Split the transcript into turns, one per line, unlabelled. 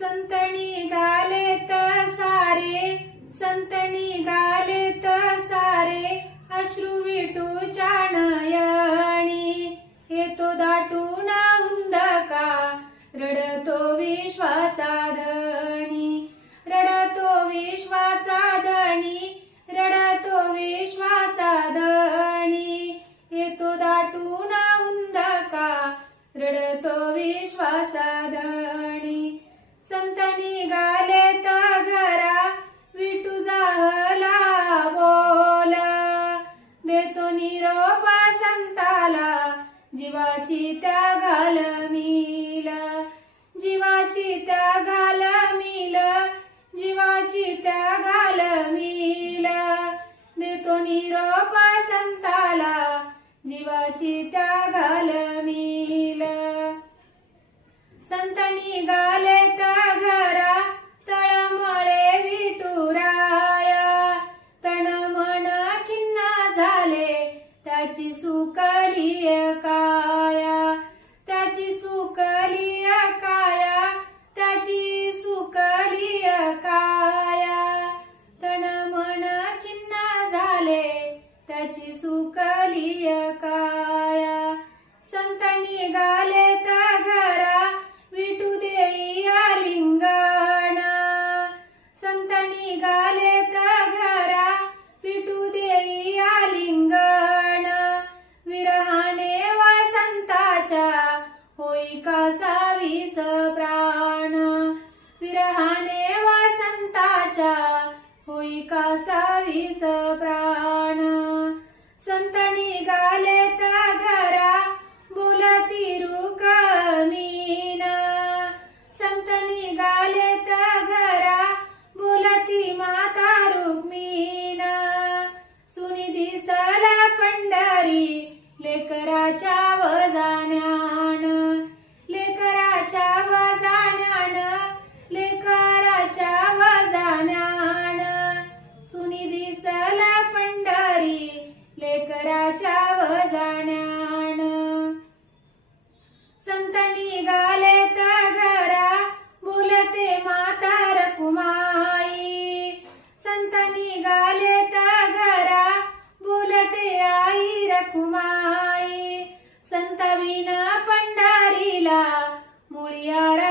संतणी गालेत सारे संतणी गालेत सारे अश्रू विटूच्या नयनी येतो दाटून हुंदका रडतो विश्वाचा धणी. रडतो विश्वाचा धणी रडतो विश्वाचा धणी. येतो दाटून हुंदका रडतो विश्वाचा धणी. जीवाची त्या घाल मिल. जीवाची त्या घाल मिल. जीवाची त्या घाल मिल. देतो निरोप संताला. जीवाची त्या घाल मिल. संतनी गाले त्या घरा. तळमळे विटुराया तण मन खिन्ना झाले. त्याची सुकली होई कसावीस प्राण. विरहाने वसंताच्या होई कसावीस प्राण. संतनी गालेत घरा बोलती रुकमीन संतनी गालेत घरा बोलती माता रुक्मीना. सुनी दिसला पंढरी लेकराच्या लेकराच्या वजाण्यान संत निघाले घरा बोलते मातार कुमाई. संतनी निघाले घरा बोलते आई रकुमाई संत विना पंढारीला मुळ्यारा